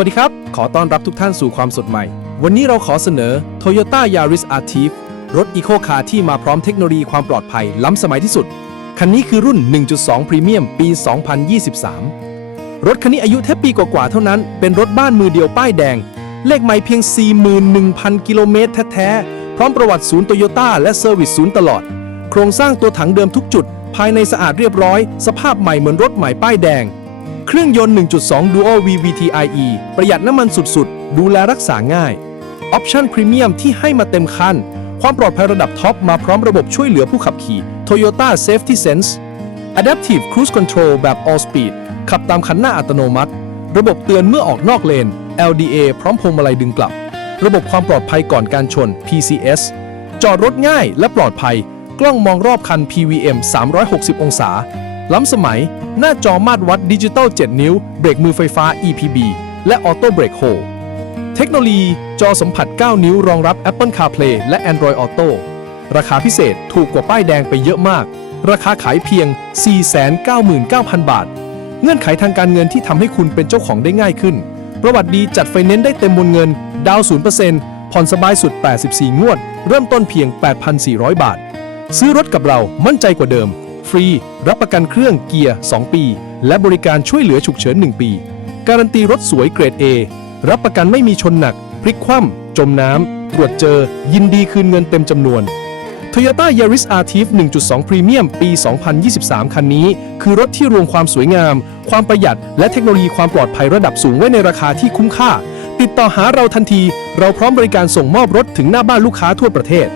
วัสดีครับ ขอต้อนรับทุกท่านสู่ความสดใหม่ วันนี้เราขอเสนอ Toyota Yaris Artif รถอีโคคาร์ที่มาพร้อมเทคโนโลยีความปลอดภัยล้ำสมัยที่สุด คันนี้คือรุ่น 1.2 Premium ปี 2023 รถคันนี้อายุแค่ปีกว่าๆเท่านั้น เป็นรถบ้านมือเดียวป้ายแดง เลขไม่เพียง 41,000 กิโลเมตรแท้ๆ พร้อมประวัติศูนย์โตโยต้าและเซอร์วิสศูนย์ตลอด โครงสร้างตัวถังเดิมทุกจุด ภายในสะอาดเรียบร้อย สภาพใหม่เหมือนรถใหม่ป้ายแดง เครื่องยนต์ 1.2 Duo VVT-IE ประหยัดน้ำมันสุดๆ ดูแลรักษาง่าย ออปชั่นพรีเมียมที่ให้มาเต็มคัน ความปลอดภัยระดับท็อปมาพร้อมระบบช่วยเหลือผู้ขับขี่ Toyota Safety Sense Adaptive Cruise Control แบบ All Speed ขับตามคันหน้าอัตโนมัติ ระบบเตือนเมื่อออกนอกเลน LDA พร้อมพวงมาลัยดึงกลับ ระบบความปลอดภัยก่อนการชน PCS จอดรถง่ายและปลอดภัย กล้องมองรอบคัน PVM 360 องศา ล้ำสมัย หน้าจอมาตรวัดดิจิตอล 7 นิ้ว เบรกมือไฟฟ้า EPB และออโต้เบรกโฮเทคโนโลยี จอสัมผัส 9 นิ้ว รองรับ Apple CarPlay และ Android Auto ราคาพิเศษถูกกว่าป้ายแดงไปเยอะมาก ราคาขายเพียง 499,000 บาท เงื่อนไขทางการเงินที่ทำให้คุณเป็นเจ้าของได้ง่ายขึ้น ประวัติดีจัดไฟแนนซ์ได้เต็มวงเงิน ดาวน์0%ผ่อนสบายสุด 84 งวด เริ่มต้นเพียง 8,400 บาท ซื้อรถกับเรามั่นใจกว่าเดิม ฟรี รับประกันเครื่องเกียร์ 2 ปี และบริการช่วยเหลือฉุกเฉิน 1 ปี การันตีรถสวยเกรด A รับประกันไม่มีชนหนัก พลิกคว่ำจมน้ำ ตรวจเจอ ยินดีคืนเงินเต็มจำนวน Toyota Yaris Artif 1.2 Premium ปี 2023 คันนี้ คือรถที่รวมความสวยงาม ความประหยัด และเทคโนโลยีความปลอดภัยระดับสูงไว้ในราคาที่คุ้มค่า ติดต่อหาเราทันที เราพร้อมบริการส่งมอบรถถึงหน้าบ้านลูกค้าทั่วประเทศ